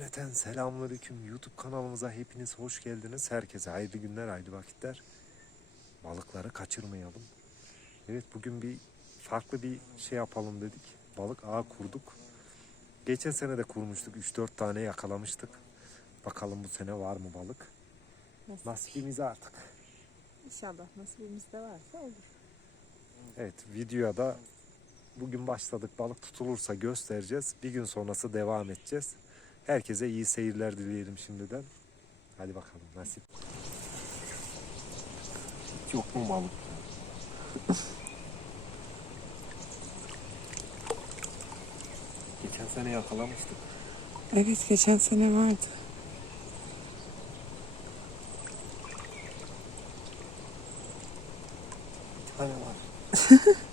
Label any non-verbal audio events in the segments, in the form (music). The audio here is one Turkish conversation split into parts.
Cümleten selamünaleyküm. YouTube kanalımıza hepiniz hoş geldiniz. Herkese hayırlı günler, hayırlı vakitler. Balıkları kaçırmayalım. Evet bugün bir farklı bir şey yapalım dedik. Balık ağı kurduk. Geçen sene de kurmuştuk. 3-4 tane yakalamıştık. Bakalım bu sene var mı balık? Nasip. Nasibimiz artık. İnşallah nasibimizde varsa olur. Evet videoya da bugün başladık. Balık tutulursa göstereceğiz. Bir gün sonrası devam edeceğiz. Herkese iyi seyirler dileyelim şimdiden. Hadi bakalım nasip. Yok mu balık? Geçen sene yakalamıştık. Evet geçen sene vardı. Bir tane var. (laughs)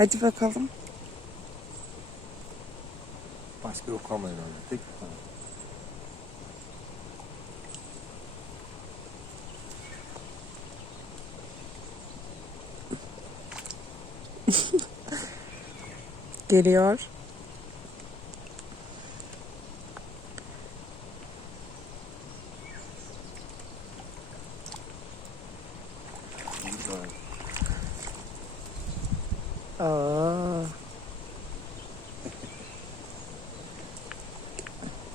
Hadi bakalım. Başka yok ama herhalde. Tek. (laughs) Geliyor. Bir tane. Aa,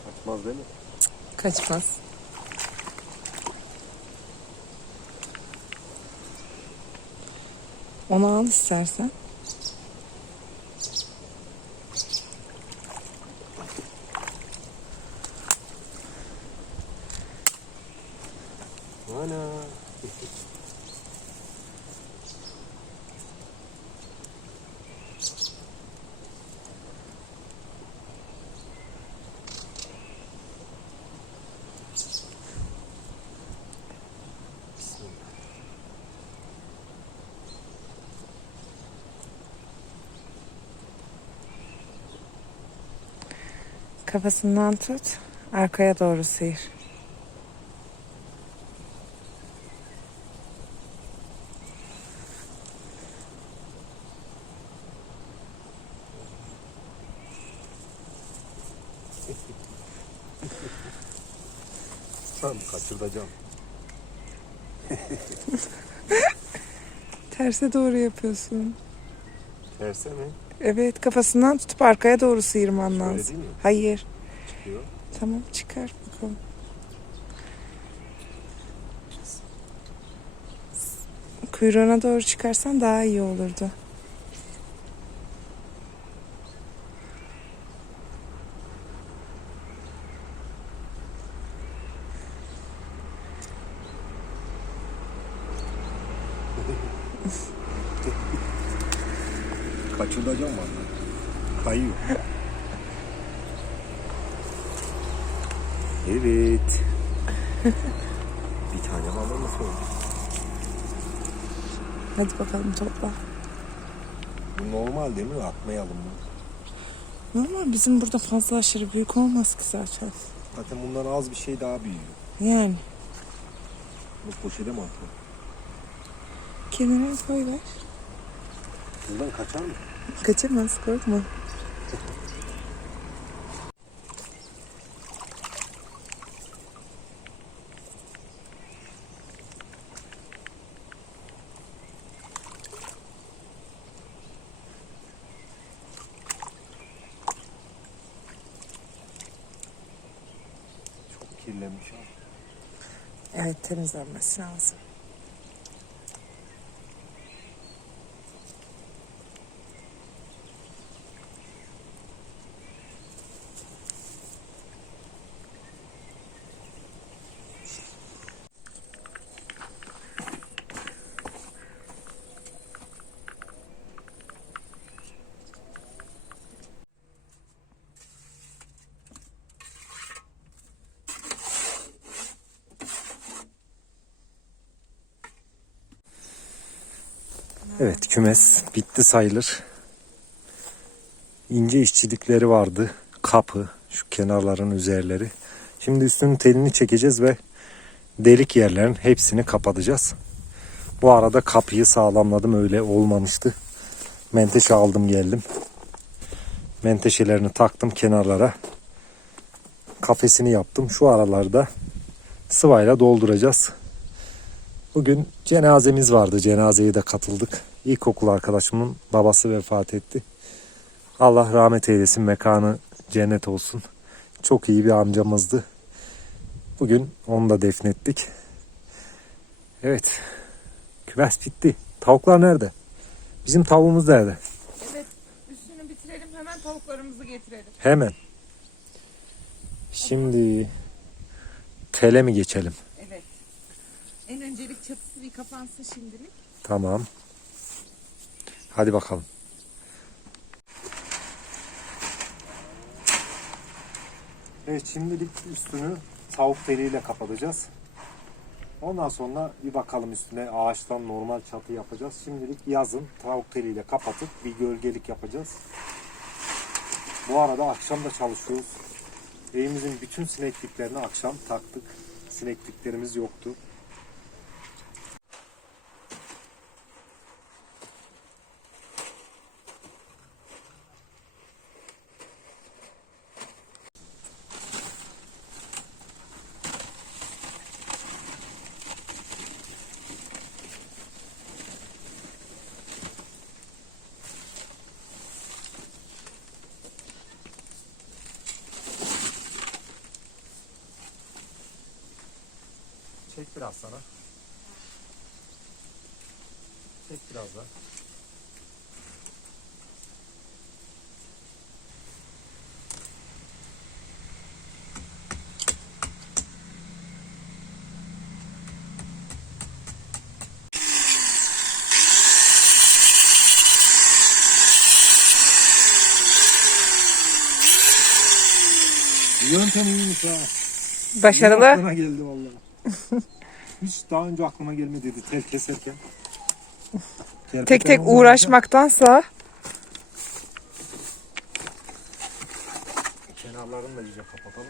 Kaçmaz değil mi? Kaçmaz. Onu al istersen. Ana. Kafasından tut. Arkaya doğru sıyır. Tamam kaçıracağım. (laughs) Terse doğru yapıyorsun. Terse mi? Evet kafasından tutup arkaya doğru sıyırman Öyle lazım. değil mi? Hayır. Çıkıyor. Tamam çıkar bakalım. Kuyruğuna doğru çıkarsan daha iyi olurdu. (laughs) Kaçıracağım valla. Kayıyor. evet. bir tane balığımız oldu. Hadi bakalım topla. Bu normal değil mi? Atmayalım bunu. Normal bizim burada fazla aşırı büyük olmaz ki zaten. Zaten bundan az bir şey daha büyüyor. Yani Bu poşete mi atma? kenara koy ver. Bundan kaçar mı? Kaçamaz korkma. Çok kirlenmiş ha. Evet temizlenmesi lazım. Kümes bitti sayılır. İnce işçilikleri vardı. Kapı, şu kenarların üzerleri. Şimdi üstünün telini çekeceğiz ve delik yerlerin hepsini kapatacağız. Bu arada kapıyı sağlamladım öyle olmamıştı. Menteşe aldım geldim. Menteşelerini taktım kenarlara. Kafesini yaptım. Şu aralarda sıvayla dolduracağız. Bugün cenazemiz vardı. Cenazeye de katıldık. İlkokul arkadaşımın babası vefat etti. Allah rahmet eylesin. Mekanı cennet olsun. Çok iyi bir amcamızdı. Bugün onu da defnettik. Evet. Kümes bitti. Tavuklar nerede? Bizim tavuğumuz nerede? Evet üstünü bitirelim hemen tavuklarımızı getirelim. Hemen. Şimdi tele mi geçelim? Evet. En öncelik çatısı bir kapansın şimdilik. Tamam. Hadi bakalım. Evet şimdilik üstünü tavuk teliyle kapatacağız. Ondan sonra bir bakalım üstüne ağaçtan normal çatı yapacağız. Şimdilik yazın tavuk teliyle kapatıp bir gölgelik yapacağız. Bu arada akşam da çalışıyoruz. Evimizin bütün sinekliklerini akşam taktık. Sinekliklerimiz yoktu. Çek biraz sana. Çek biraz daha. Yöntem iyiymiş ha. Başarılı. Aklına geldi vallahi. Hiç daha önce aklıma gelmediydi tel keserken. Tek Kerpeten tek olmayınca uğraşmaktansa Kenarlarını da iyice kapatalım.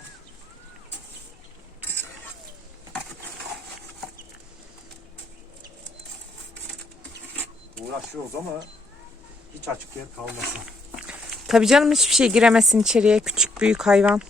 Uğraşıyoruz ama hiç açık yer kalmasın. tabii canım hiçbir şey giremesin içeriye küçük büyük hayvan.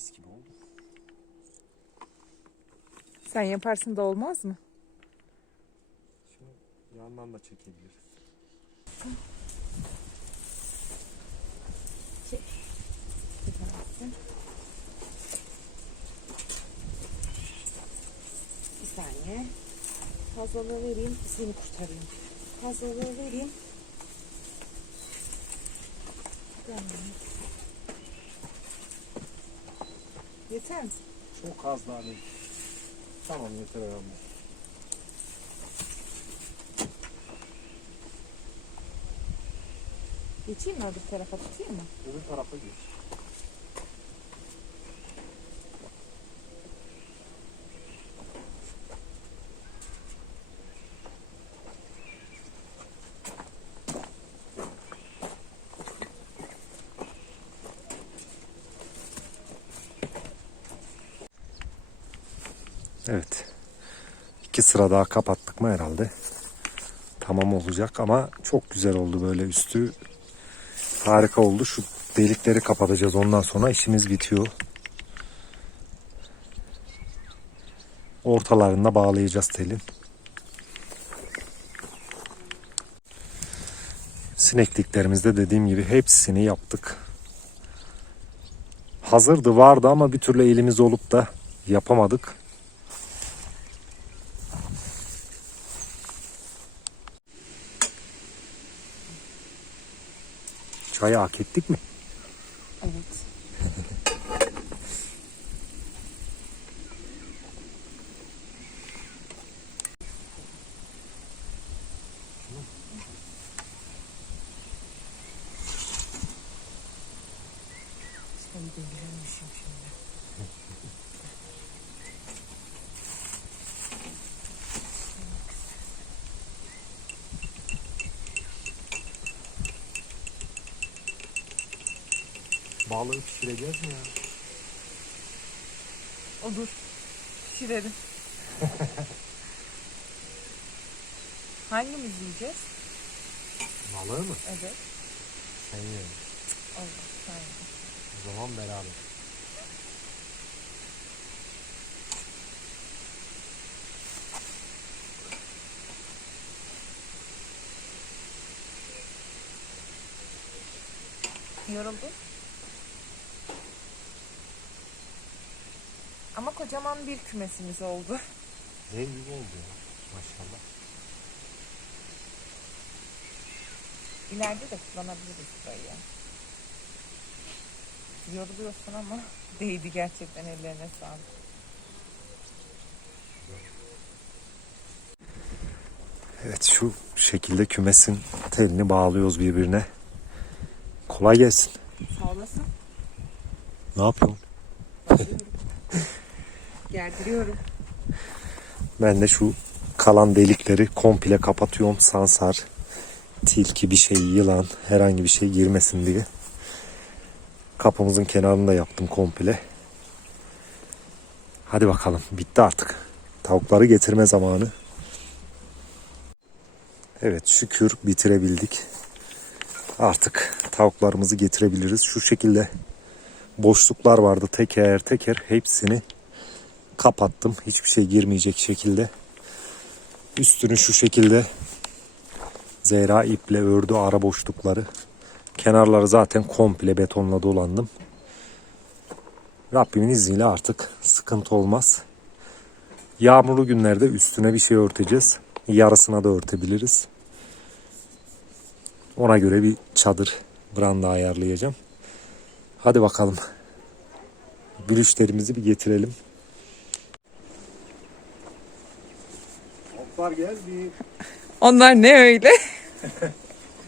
Mis gibi oldu. Sen yaparsın da olmaz mı? Şunu yandan da çekebiliriz. Bir saniye. Fazlalığı vereyim, seni kurtarayım. Fazlalığı vereyim. Tamam. Yeter mi? Çok az daha değil. Tamam yeter herhalde. Geçeyim mi öbür tarafa tutayım mı? Öbür tarafa geç. Evet. İki sıra daha kapattık mı herhalde? Tamam olacak ama çok güzel oldu böyle üstü harika oldu. Şu delikleri kapatacağız ondan sonra işimiz bitiyor. Ortalarında bağlayacağız telin. Sinekliklerimizde dediğim gibi hepsini yaptık. hazırdı vardı ama bir türlü elimiz olup da yapamadık. Çayı hak ettik mi? Evet. Balığı pişireceğiz mi ya? Olur. Pişirelim. (laughs) Hangimiz yiyeceğiz? Balığı mı? Evet. Sen ye. Allah sen. O zaman beraber. Yoruldun. Ama kocaman bir kümesimiz oldu. Dev gibi oldu ya. Maşallah. İleride de kullanabiliriz burayı. Yoruluyorsun ama değdi gerçekten ellerine sağlık. Evet şu şekilde kümesin telini bağlıyoruz birbirine. Kolay gelsin. Sağ olasın. Ne yapıyorsun? Gerdiriyorum. Ben de şu kalan delikleri komple kapatıyorum. Sansar, tilki bir şey, yılan herhangi bir şey girmesin diye. Kapımızın kenarını da yaptım komple. Hadi bakalım bitti artık. Tavukları getirme zamanı. Evet şükür bitirebildik. Artık tavuklarımızı getirebiliriz. Şu şekilde boşluklar vardı teker teker hepsini kapattım. Hiçbir şey girmeyecek şekilde. Üstünü şu şekilde zehra iple ördü ara boşlukları. Kenarları zaten komple betonla dolandım. Rabbimin izniyle artık sıkıntı olmaz. Yağmurlu günlerde üstüne bir şey örteceğiz. Yarısına da örtebiliriz. Ona göre bir çadır branda ayarlayacağım. Hadi bakalım. Bülüşlerimizi bir getirelim. Toplar geldi. Onlar ne öyle?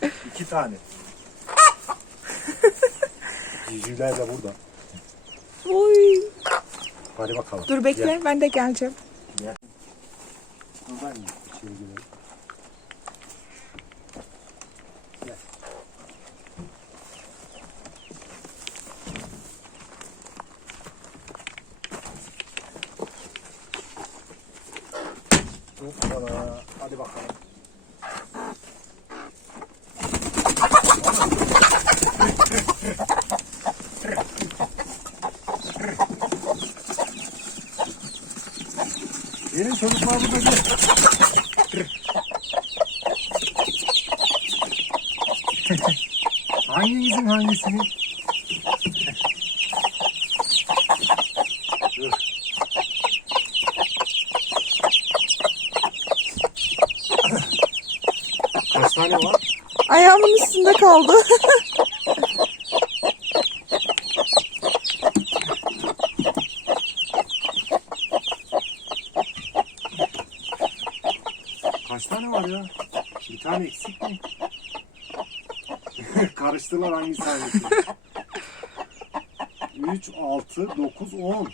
(laughs) İki tane. Civcivler de burada. Oy. Hadi bakalım. Dur bekle ben de geleceğim. Gel. Buradan içeri girelim. Hoppala. Hadi bakalım. Gelin çocuklar burada gel. Hangimizin hangisini? Dur. Kaç tane var? Kaldı. Kaç tane var ya? Bir tane eksik mi? (laughs) Karıştılar hangisi hangisi? 3, 6, 9, 10.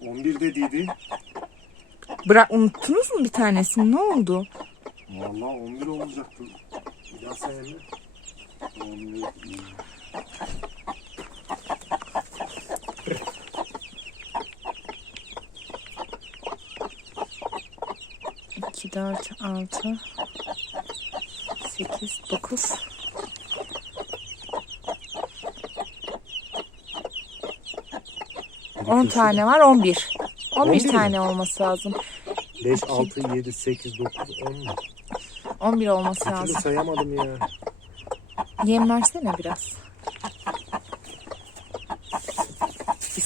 11 dediydi. Bırak unuttunuz mu bir tanesini? Ne oldu? Vallahi 11 olacaktı. Bir daha sayalım. 11. 2, 4, 6, 8, 9. Biri 10 köşede. tane var 11. 11 11 mi? tane olması lazım. 5, 6, 7, 8, 9, 10 mu? 11 olması Bir türlü lazım. sayamadım ya. Yem versene biraz.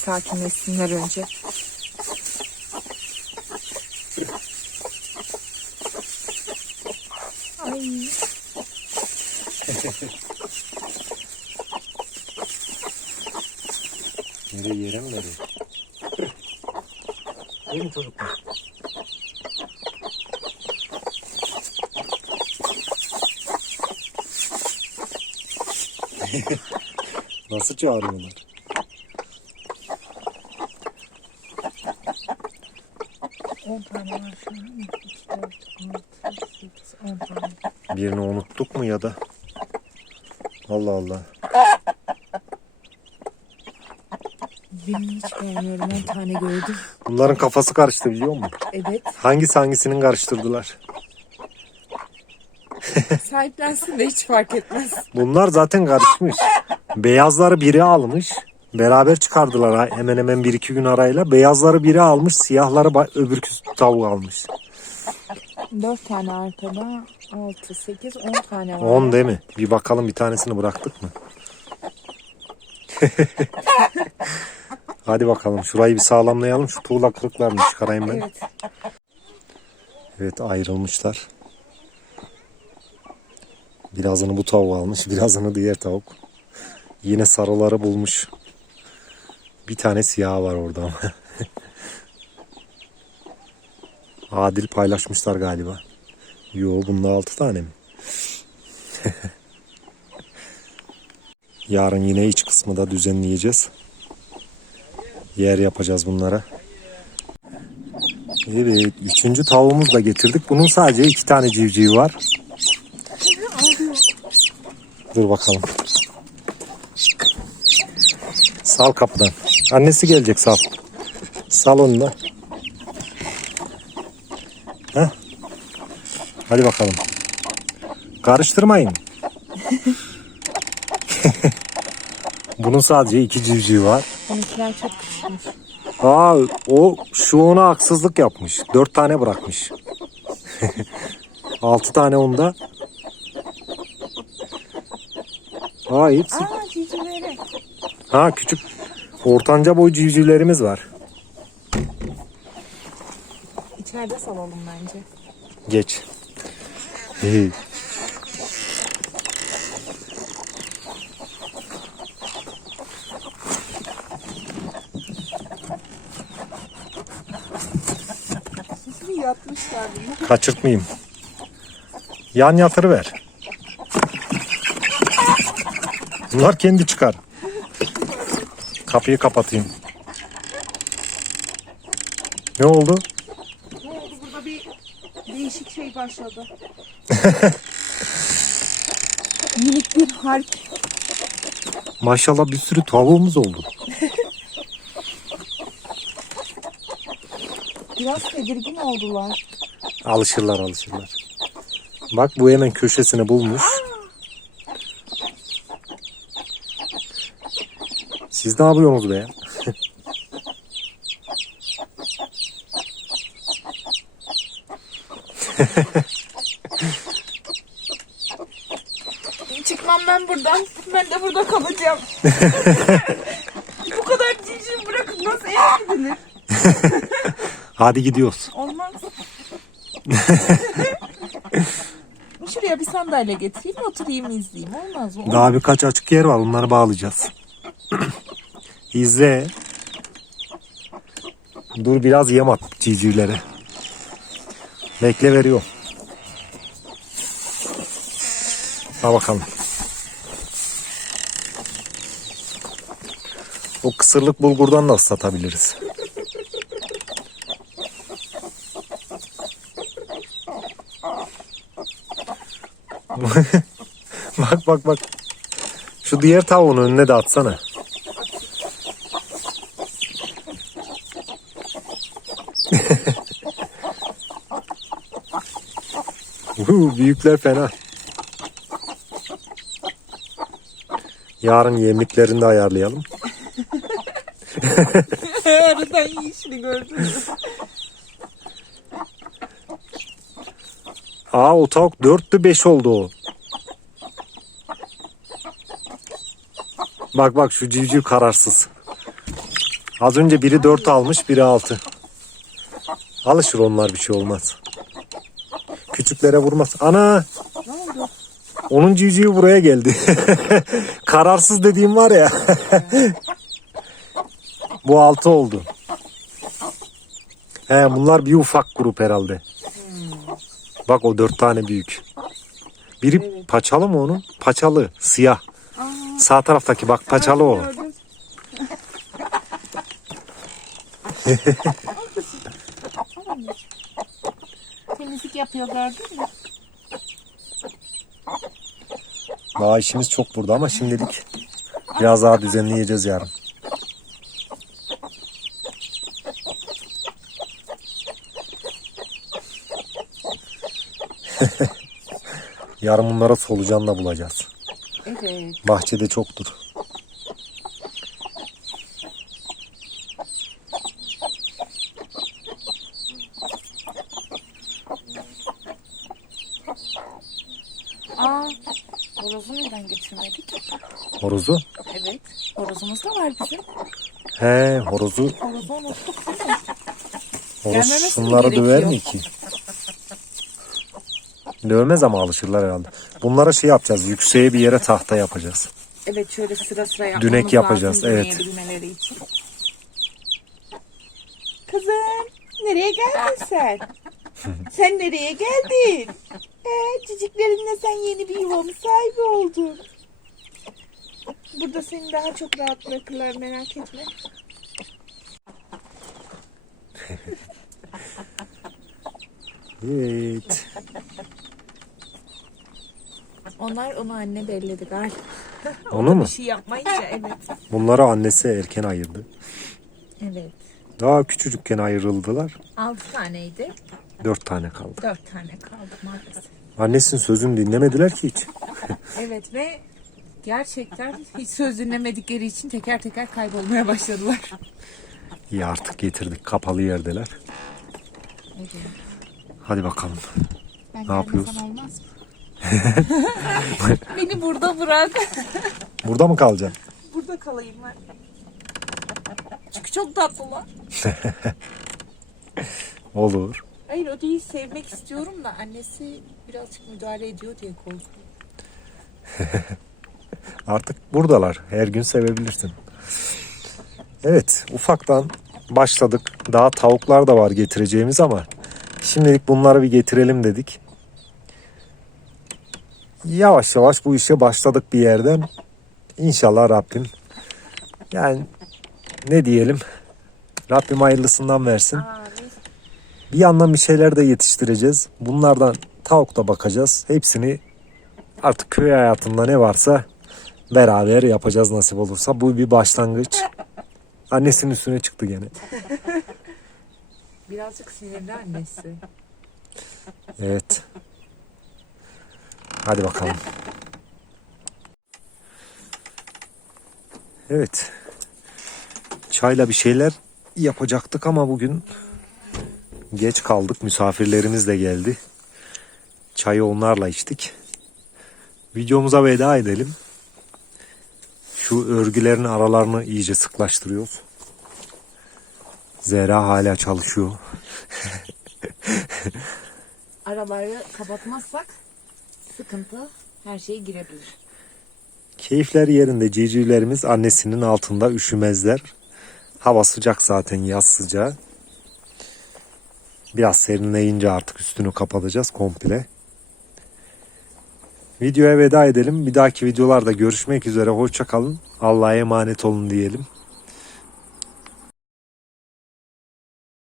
sakinleşsinler önce. Ay. Nereye yere mi veriyor? Mi çocuklar? (laughs) Nasıl çağırıyorlar? On tane var şu an. 2, 4, 6, 8, 10 tane. Birini unuttuk mu ya da? Allah Allah. Benim hiç beğenmiyorum. 10 tane gördüm. Bunların kafası karıştı biliyor musun? Evet. Hangisi hangisinin karıştırdılar? Sahiplensin de hiç fark etmez. Bunlar zaten karışmış. Beyazları biri almış. Beraber çıkardılar hemen hemen bir iki gün arayla. Beyazları biri almış, siyahları ba- öbürkü tavuğu almış. 4 tane arkada. 6, 8, 10 tane var. 10 değil mi? Bir bakalım bir tanesini bıraktık mı? (laughs) Hadi bakalım şurayı bir sağlamlayalım. Şu tuğla kırıklarını çıkarayım ben. Evet. Evet ayrılmışlar. Birazını bu tavuk almış, birazını diğer tavuk. Yine sarıları bulmuş. Bir tane siyah var orada ama. (laughs) Adil paylaşmışlar galiba. Yo bunda altı tane mi? (laughs) Yarın yine iç kısmı da düzenleyeceğiz. Yer yapacağız bunlara. Evet, üçüncü tavuğumuzu da getirdik. Bunun sadece iki tane civcivi var. Dur bakalım. Sal kapıdan. Annesi gelecek sal. Sal onu da. Heh. Hadi bakalım. Karıştırmayın. (laughs) Bunun sadece iki civcivi var. Benimkiler çok küçükmüş. Aa o şu ona haksızlık yapmış. Dört tane bırakmış. (laughs) Altı tane onda. Aa hepsi. Aa civcivleri. Ha küçük ortanca boy civcivlerimiz var. İçeride salalım bence. Geç. Kaçırtmayayım. Yan yatırı ver. Bunlar kendi çıkar. Kapıyı kapatayım. Ne oldu? Ne oldu burada bir değişik şey başladı. (laughs) Minik bir harp. Maşallah bir sürü tavuğumuz oldu. Biraz tedirgin oldular. Alışırlar alışırlar. Bak bu hemen köşesini bulmuş. Siz ne yapıyorsunuz be? Çıkmam ben buradan. Ben de burada kalacağım. Bu kadar civciv bırakıp nasıl eve gidilir? Hadi gidiyoruz. Olmaz. Şuraya bir sandalye getireyim oturayım izleyeyim. Olmaz mı? Daha birkaç açık yer var. Onları bağlayacağız. İzle. Dur biraz yem at civcivlere. Bekle veriyor. Ha bakalım. O kısırlık bulgurdan da satabiliriz. (laughs) bak bak bak. Şu diğer tavuğun önüne de atsana. Büyükler fena. Yarın yemliklerini de ayarlayalım. (laughs) Aradan yiyişini gördün mü? Aa o tavuk 4'tü 5 oldu o. Bak bak şu civciv kararsız. Az önce biri 4 almış, biri 6. Alışır onlar bir şey olmaz. Küçüklere vurmaz. Ana! Ne oldu? Onun civcivi buraya geldi. (laughs) Kararsız dediğim var ya. (laughs) Bu 6 oldu. He bunlar bir ufak grup herhalde. Bak o 4 tane büyük. Biri Evet. paçalı mı onun? Paçalı, siyah. Aa, Sağ taraftaki bak paçalı o. (laughs) gördüm. Temizlik yapıyor gördün mü? Daha işimiz çok burada ama şimdilik biraz daha düzenleyeceğiz yarın. (laughs) yarın bunlara solucan da bulacağız. Evet. Bahçede çoktur. Aa, horozu neden getirmedik? Horozu? Evet. Horozumuz da var bizim. He horozu. Horozu unuttuk değil mi? Horoz Gelmemesi mi şunları döver gerekiyor? mi ki? Dövmez ama alışırlar herhalde. Bunlara şey yapacağız. Yükseğe bir yere tahta yapacağız. Evet şöyle sıra sıra yapmamız Dünek yapacağız, lazım evet. için. Kızım nereye geldin sen? (laughs) sen nereye geldin? Ee, ciciklerinle sen yeni bir yuvanın sahibi oldun. Burada seni daha çok rahat bırakırlar merak etme. Evet. Onlar onu anne belledi galiba. Onu mu? Bir şey yapmayınca evet. Bunları annesi erken ayırdı. Evet. Daha küçücükken ayrıldılar. 6 taneydi. Dört tane kaldı. 4 tane kaldı maalesef. Annesinin sözünü dinlemediler ki hiç. Evet ve gerçekten hiç söz dinlemedikleri için teker teker kaybolmaya başladılar. İyi artık getirdik. Kapalı yerdeler. Evet. Hadi bakalım. Ben Ne yapıyoruz? olmaz mı? (laughs) Beni burada bırak. Burada mı kalacaksın? burada kalayım ben. Çünkü çok tatlılar. (laughs) Olur. Hayır o değil sevmek istiyorum da annesi birazcık müdahale ediyor diye korkuyorum. (laughs) (laughs) Artık buradalar. Her gün sevebilirsin. Evet, ufaktan başladık. Daha tavuklar da var getireceğimiz ama şimdilik bunları bir getirelim dedik. Yavaş yavaş bu işe başladık bir yerden. İnşallah Rabbim yani ne diyelim Rabbim hayırlısından versin. Bir yandan bir şeyler de yetiştireceğiz. Bunlardan tavuk da bakacağız. Hepsini artık köy hayatında ne varsa beraber yapacağız nasip olursa. Bu bir başlangıç. Annesinin üstüne çıktı gene. birazcık sinirli annesi. Evet. Hadi bakalım. Evet. Çayla bir şeyler yapacaktık ama bugün geç kaldık. Misafirlerimiz de geldi. Çayı onlarla içtik. Videomuza veda edelim. Şu örgülerin aralarını iyice sıklaştırıyoruz. Zehra hala çalışıyor. (laughs) Arabayı kapatmazsak sıkıntı her şeye girebilir. Keyifler yerinde civcivlerimiz annesinin altında üşümezler. Hava sıcak zaten yaz sıcağı. Biraz serinleyince artık üstünü kapatacağız komple. Videoya veda edelim. Bir dahaki videolarda görüşmek üzere. Hoşça kalın. Allah'a emanet olun diyelim.